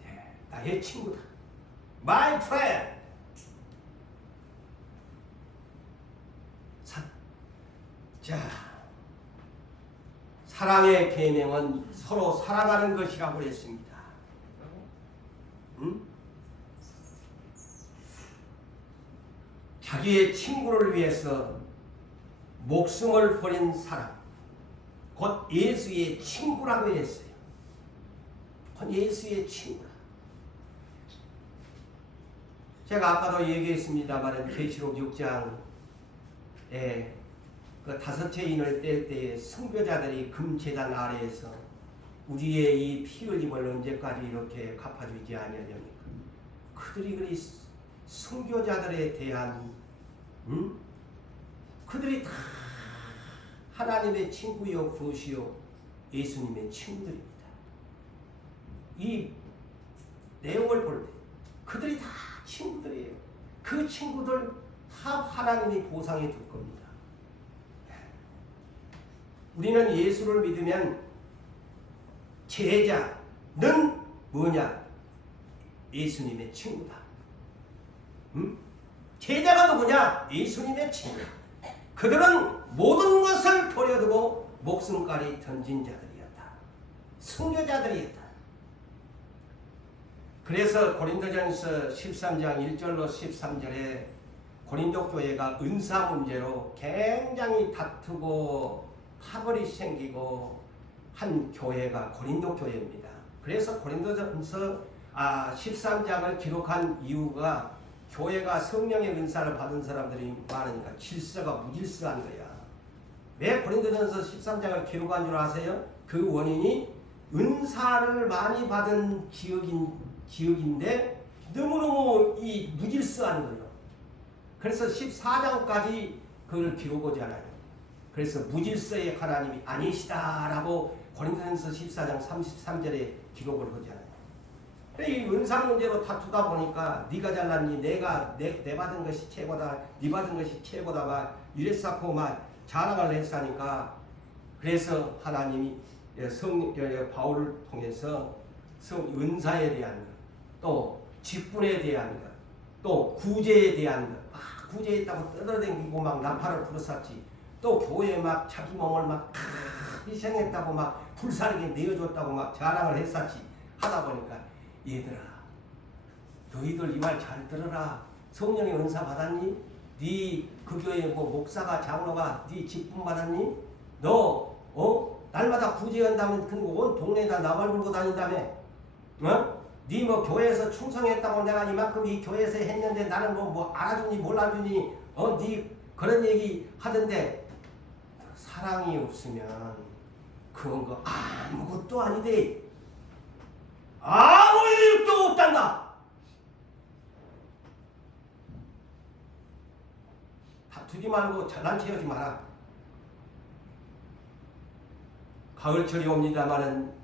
네, 나의 친구다. My friend. 자, 사랑의 계명은 서로 사랑하는 것이라고 했습니다. 자기의 친구를 위해서 목숨을 버린 사람, 곧 예수의 친구라고 했어요. 곧 예수의 친구라. 제가 아까도 얘기했습니다만 계시록 6장에 그 다섯째 인을 뗄 때에 선교자들이 금제단 아래에서 우리의 이 피 흘림을 언제까지 이렇게 갚아주지 않으려니까 그들이 선교자들에 대한 그들이 다 하나님의 친구요 부시요 예수님의 친구들입니다. 이 내용을 볼 때 그들이 다 친구들이에요. 그 친구들 다 하나님이 보상해 줄 겁니다. 우리는 예수를 믿으면 제자는 뭐냐? 예수님의 친구다. 응? 제자가 누구냐? 예수님의 친구. 그들은 모든 것을 버려두고 목숨까지 던진 자들이었다. 순교자들이었다. 그래서 고린도전서 13장 1절로 13절에 고린도 교회가 은사 문제로 굉장히 다투고 파벌이 생기고 한 교회가 고린도 교회입니다. 그래서 고린도전서 13장을 기록한 이유가 교회가 성령의 은사를 받은 사람들이 많으니까 질서가 무질서한 거야. 왜 고린도전서 13장을 기록한 줄 아세요? 그 원인이 은사를 많이 받은 지역인데 너무너무 이 무질서한 거예요. 그래서 14장까지 그걸 기록하지 않아요. 그래서 무질서의 하나님이 아니시다라고 고린도전서 14장 33절에 기록을 하지 않아요. 이 은사 문제로 다투다 보니까 네가 잘났니? 내 받은 것이 최고다. 네 받은 것이 최고다. 막 이랬었고 막 자랑을 했으니까 그래서 하나님이 바울을 통해서 은사에 대한 것, 또 직분에 대한 것, 또 구제에 대한 것, 구제했다고 떠들어댕기고 막 나팔을 불었었지. 또 교회에 막 자기 몸을 막 희생했다고 막 불사르게 내어줬다고 막 자랑을 했었지. 하다 보니까 얘들아, 너희들 이 말 잘 들어라. 성령의 은사 받았니? 네 그 교회 뭐 목사가 장로가 네 직분 받았니? 너 날마다 구제한다면 온 동네에다 나발 불고 다닌다며? 네 뭐 교회에서 충성했다고 내가 이만큼 이 교회에서 했는데 나는 뭐 알아주니 몰라주니 네 그런 얘기 하던데 사랑이 없으면 그런 거 아무것도 아니대. 아무 일도 없단다. 다투지 말고 잘난 체하지 마라. 가을철이 옵니다마는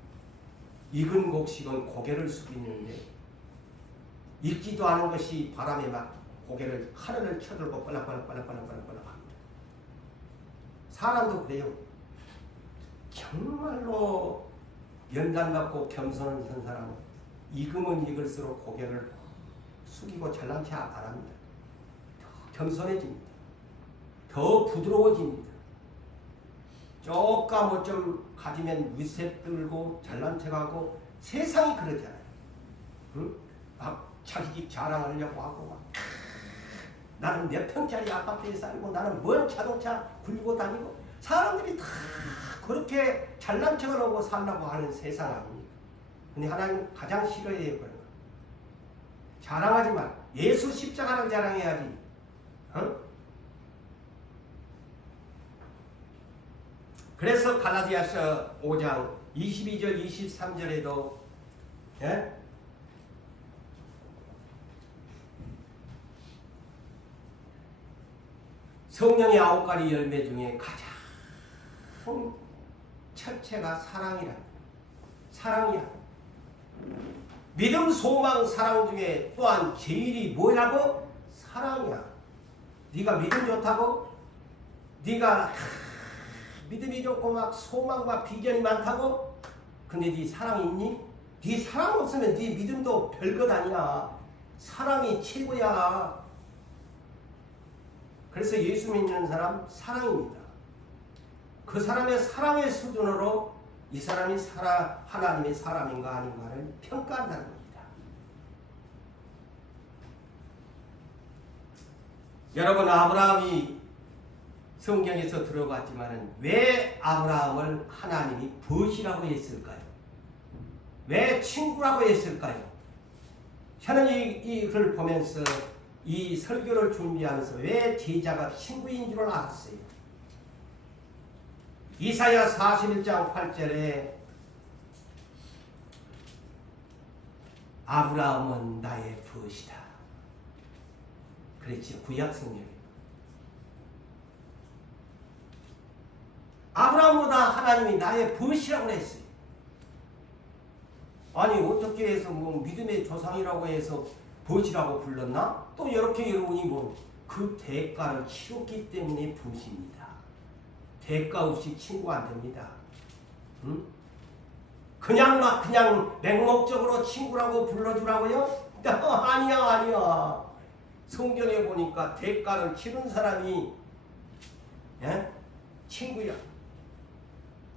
익은 곡식은 고개를 숙이는데 익지도 않은 것이 바람에 막 고개를 하늘을 쳐들고 빨락빨락빨락빨락빨락빨락 합니다. 사람도 그래요. 정말로 연단받고 겸손한 사람은 익으면 익을수록 고개를 숙이고 잘난 체 안 합니다. 더 겸손해집니다. 더 부드러워집니다. 쪼까 뭐 좀 가지면 위세 들고 잘난 척하고 세상이 그러잖아요. 응? 막 자기 집 자랑하려고 하고 막 나는 몇 평짜리 아파트에 살고 나는 뭔 자동차 굴리고 다니고 사람들이 다 그렇게 잘난 척을 하고 살라고 하는 세상 아닙니까? 근데 하나님 가장 싫어해요 그런 거. 자랑하지 마. 예수 십자가를 자랑해야지. 그래서 갈라디아서 5장 22절 23절에도 성령의 9가지 열매 중에 가장 첫째가 사랑이라. 사랑이야. 믿음, 소망, 사랑 중에 또한 제일이 뭐라고? 사랑이야. 네가 믿음 좋다고? 네가 믿음이 좋고 막 소망과 비전이 많다고? 근데 네 사랑이 있니? 네 사랑 없으면 네 믿음도 별것 아니야. 사랑이 최고야. 그래서 예수 믿는 사람 사랑입니다. 그 사람의 사랑의 수준으로 이 사람이 하나님의 사람인가 아닌가를 평가한다는 겁니다. 여러분, 아브라함이 성경에서 들어봤지만 왜 아브라함을 하나님이 벗이라고 했을까요? 왜 친구라고 했을까요? 저는 이걸 보면서 이 설교를 준비하면서 왜 제자가 친구인 줄 알았어요. 이사야 41장 8절에 아브라함은 나의 벗이다. 그랬죠. 구약 성경에. 아브라함보다 하나님이 나의 벗이라고 했어요. 아니 어떻게 해서 뭐 믿음의 조상이라고 해서 벗이라고 불렀나? 또 이렇게 여러분이 뭐 그 대가를 치렀기 때문에 벗입니다. 대가 없이 친구가 안 됩니다. 응? 그냥 맹목적으로 친구라고 불러주라고요? 아니야. 성경에 보니까 대가를 치른 사람이 친구야.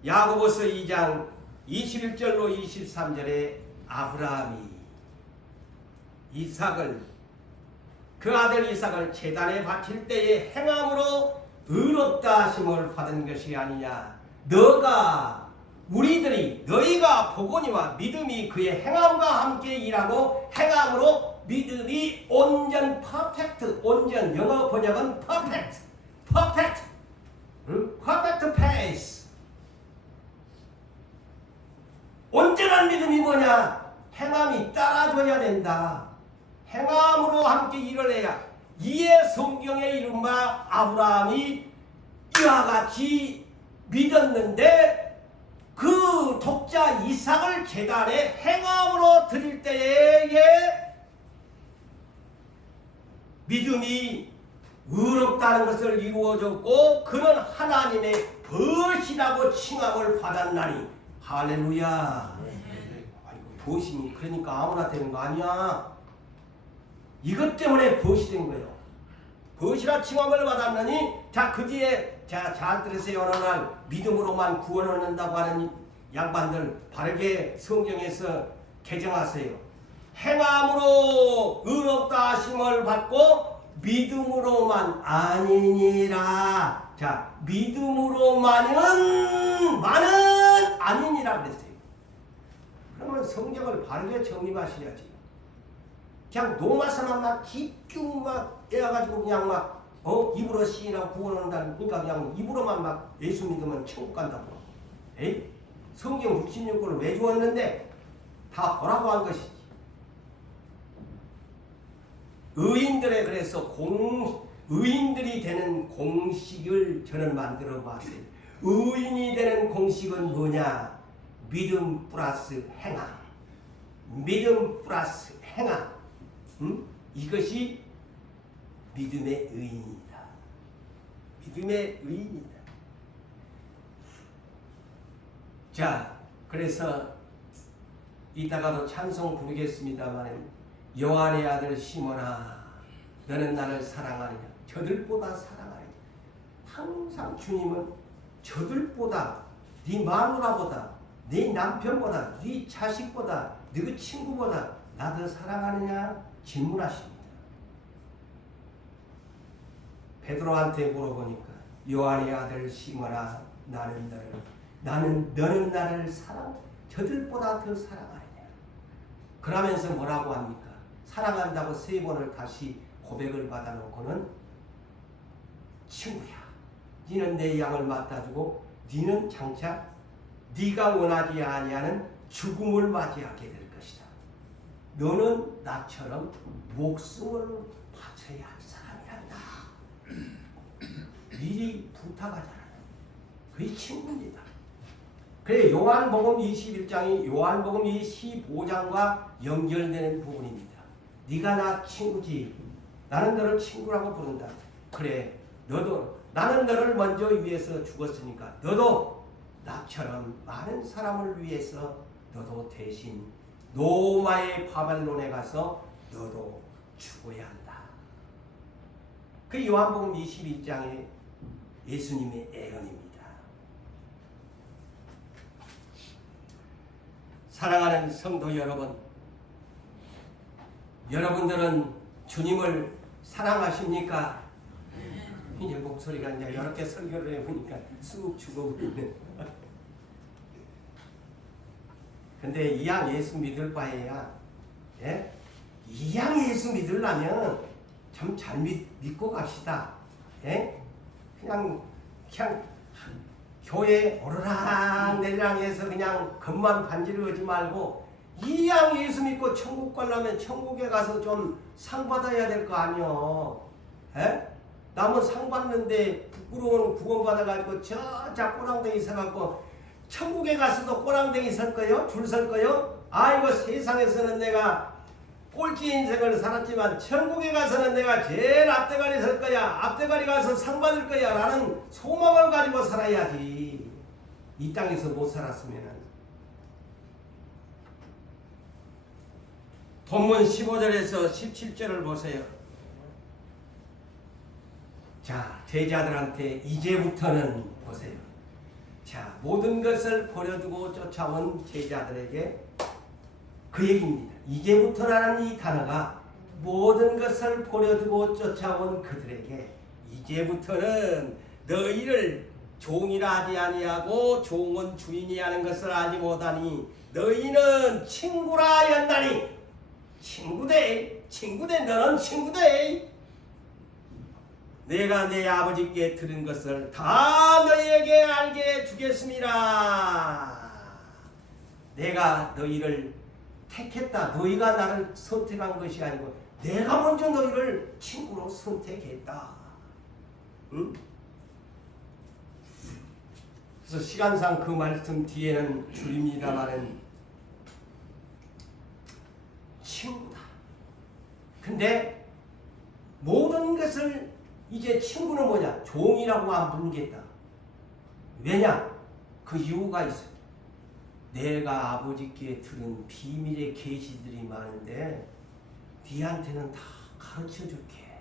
야고보서 2장 21절로 23절에 아브라함이 그 아들 이삭을 제단에 바칠 때에 행함으로 의롭다 하심을 받은 것이 아니냐. 너희가 보거니와 믿음이 그의 행함과 함께 일하고 행함으로 믿음이 온전 퍼펙트, 온전 영어 번역은 퍼펙트 페이스. 온전한 믿음이 뭐냐? 행함이 따라줘야 된다. 행함으로 함께 일을 해야. 이에 성경에 이른바 아브라함이 이와 같이 믿었는데 그 독자 이삭을 제단에 행함으로 드릴 때에 믿음이 의롭다는 것을 이루어졌고 그는 하나님의 벗이라고 칭함을 받았나니. 할렐루야. 벗이 그러니까 아무나 되는 거 아니야. 이것 때문에 벗이 된 거예요. 벗이라 칭함을 받았느니 그 뒤에 잘 들으세요. 어느 날 믿음으로만 구원을 얻는다고 하는 양반들 바르게 성경에서 개정하세요. 행함으로 의롭다 하심을 받고 믿음으로만 아니니라. 믿음으로만은 아니니라 그랬어요. 그러면 성경을 바르게 정립하셔야지. 그냥 노마서만 막 집중 막 해가지고 그냥 막 입으로 시인하고 구원을 한다는, 그러니까 그냥 입으로만 막 예수 믿으면 천국 간다고. 에이? 성경 66권을 왜 주었는데 다 보라고 한 것이지. 의인들의 그래서 의인들이 되는 공식을 저는 만들어 봤어요. 의인이 되는 공식은 뭐냐? 믿음 플러스 행함. 믿음 플러스 행함. 이것이 믿음의 의인이다. 믿음의 의인이다. 자, 그래서 이따가도 찬송 부르겠습니다만 요한의 아들 시몬아 너는 나를 사랑하느냐? 저들보다 사랑하느냐? 항상 주님은 저들보다, 네 마누라보다, 네 남편보다, 네 자식보다, 네 친구보다 나 더 사랑하느냐? 질문하십니다. 베드로한테 물어보니까 요한의 아들 시몬아 너는 나를 저들보다 더 사랑하느냐? 그러면서 뭐라고 합니까? 사랑한다고 3번을 다시 고백을 받아놓고는 친구야, 니는 내 양을 맡아주고 니는 장차 네가 원하지 아니하는 죽음을 맞이하게 될 것이다. 너는 나처럼 목숨을 바쳐야 할 사람이란다. 미리 부탁하잖아. 그게 친구입니다. 그래 요한복음 21장이 요한복음 15장과 연결되는 부분입니다. 네가 나 친구지. 나는 너를 친구라고 부른다. 그래 너도 나는 너를 먼저 위해서 죽었으니까 너도 나처럼 많은 사람을 위해서 너도 대신 로마의 바벨론에 가서 너도 죽어야 한다. 그 요한복음 22장의 예수님의 애언입니다. 사랑하는 성도 여러분, 여러분들은 주님을 사랑하십니까? 이제 목소리가 이제 여러 개 설교를 해보니까 쑥 죽어버리네. 근데 이양 예수 믿을 바에야, 이양 예수 믿으려면 참 잘 믿고 갑시다. 그냥 교회 오르락 내리락 해서 그냥 겉만 반지르지 말고 이양 예수 믿고 천국 가려면 천국에 가서 좀 상 받아야 될 거 아니요. 남은 상 받는데 부끄러운 구원 받아가지고 저자 꼬랑댕이 서갖고 천국에 가서도 꼬랑댕이 설 거요? 줄 설 거요? 아이고 세상에서는 내가 꼴찌 인생을 살았지만 천국에 가서는 내가 제일 앞대가리 설 거야. 앞대가리 가서 상 받을 거야. 라는 소망을 가지고 살아야지. 이 땅에서 못 살았으면은. 본문 15절에서 17절을 보세요. 자, 제자들한테 이제부터는 보세요. 자, 모든 것을 버려두고 쫓아온 제자들에게 그 얘기입니다. 이제부터라는 이 단어가 모든 것을 버려두고 쫓아온 그들에게 이제부터는 너희를 종이라 하지 아니하고 종은 주인이 하는 것을 알지 못하니 너희는 친구라 하였나니. 친구대 너는 친구대. 내가 내 아버지께 들은 것을 다 너희에게 알게 주겠습니다. 내가 너희를 택했다. 너희가 나를 선택한 것이 아니고 내가 먼저 너희를 친구로 선택했다. 응? 그래서 시간상 그 말씀 뒤에는 줄입니다마는 친구다. 근데 모든 것을 이제 친구는 뭐냐? 종이라고 안 부르겠다. 왜냐? 그 이유가 있어요. 내가 아버지께 들은 비밀의 계시들이 많은데 네한테는 다 가르쳐줄게.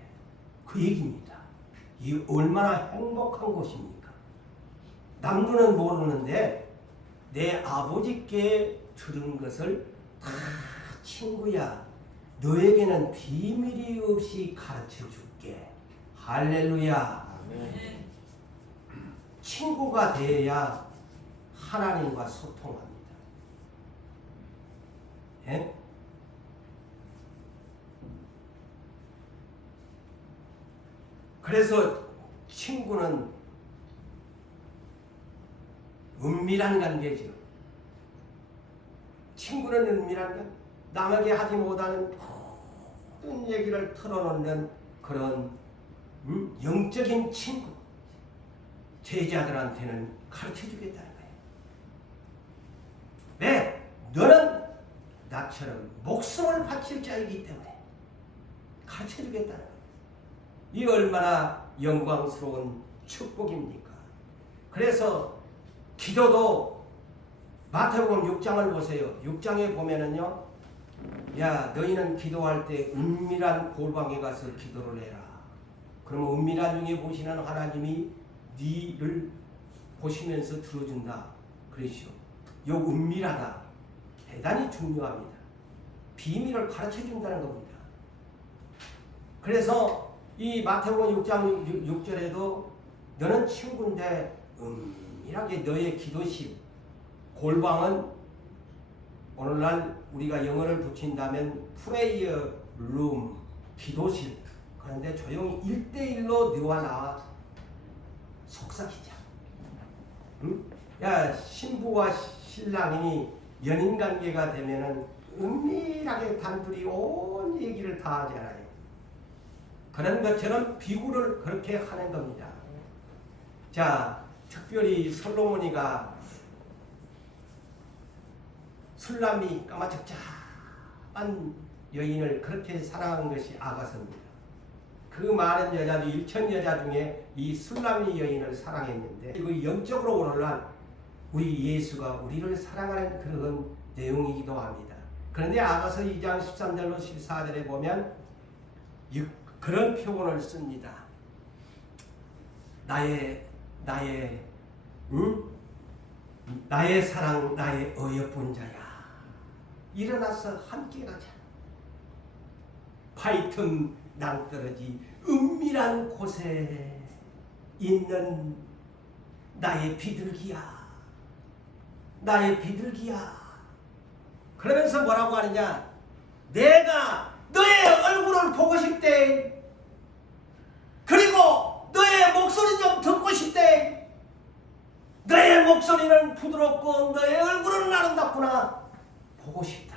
그 얘기입니다. 이 얼마나 행복한 것입니까? 남들은 모르는데 내 아버지께 들은 것을 다 친구야. 너에게는 비밀이 없이 가르쳐줄게. 할렐루야. 아멘. 친구가 되어야 하나님과 소통합니다. 예? 그래서 친구는 은밀한 관계죠. 친구는 은밀한 관계. 남에게 하지 못하는 모든 얘기를 털어놓는 그런 영적인 친구. 제자들한테는 가르쳐주겠다는 거예요. 네, 너는 나처럼 목숨을 바칠 자이기 때문에 가르쳐주겠다는 거예요. 이 얼마나 영광스러운 축복입니까? 그래서 기도도 마태복음 6장을 보세요. 6장에 보면은요, 야, 너희는 기도할 때 은밀한 골방에 가서 기도를 해라. 그러면 은밀한 중에 보시는 하나님이 네를 보시면서 들어준다. 그러시오. 요 은밀하다. 대단히 중요합니다. 비밀을 가르쳐준다는 겁니다. 그래서 이 마태복음 6장 6절에도 너는 친구인데 은밀하게 너의 기도실, 골방은 오늘날 우리가 영어를 붙인다면 프레이어 룸, 기도실. 그런데 조용히 1대1로 너와 나 속삭이자. 응? 야, 신부와 신랑이 연인관계가 되면은 은밀하게 단둘이 온 얘기를 다 하잖아요. 그런 것처럼 비구를 그렇게 하는 겁니다. 자, 특별히 솔로몬이가 술람이 까마득잡한 여인을 그렇게 사랑한 것이 아가서입니다. 그 많은 여자도 1천 여자 중에 이 술람이 여인을 사랑했는데 그 영적으로 오늘날 우리 예수가 우리를 사랑하는 그런 내용이기도 합니다. 그런데 아가서 2장 13절로 14절에 보면 그런 표현을 씁니다. 나의 사랑, 나의 어여쁜 자야. 일어나서 함께 가자. 파이튼 낭떠러지 은밀한 곳에 있는 나의 비둘기야. 나의 비둘기야. 그러면서 뭐라고 하느냐? 내가 너의 얼굴을 보고 싶대. 그리고 너의 목소리 좀 듣고 싶대. 너의 목소리는 부드럽고 너의 얼굴은 아름답구나. 보고 싶다.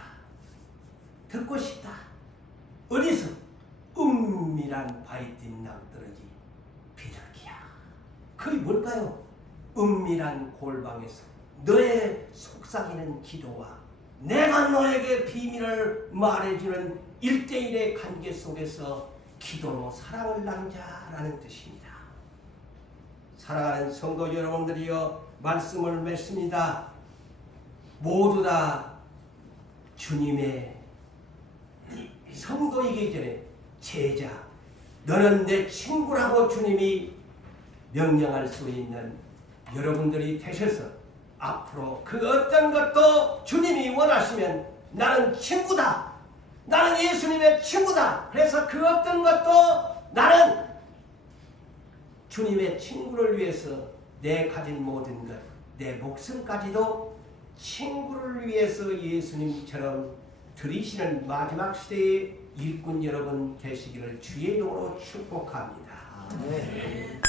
듣고 싶다. 어디서? 은밀한 바위팀 낭떠러지 비둘기야. 그게 뭘까요? 은밀한 골방에서 너의 속삭이는 기도와 내가 너에게 비밀을 말해주는 1대1의 관계 속에서 기도로 사랑을 나누자라는 뜻입니다. 사랑하는 성도 여러분들이여, 말씀을 맺습니다. 모두 다 주님의 성도이기 전에 제자, 너는 내 친구라고 주님이 명령할 수 있는 여러분들이 되셔서 앞으로 그 어떤 것도 주님이 원하시면 나는 친구다, 나는 예수님의 친구다, 그래서 그 어떤 것도 나는 주님의 친구를 위해서 내 가진 모든 것, 내 목숨까지도 친구를 위해서 예수님처럼 들이시는 마지막 시대의 일꾼 여러분 되시기를 주의 이름으로 축복합니다. 네.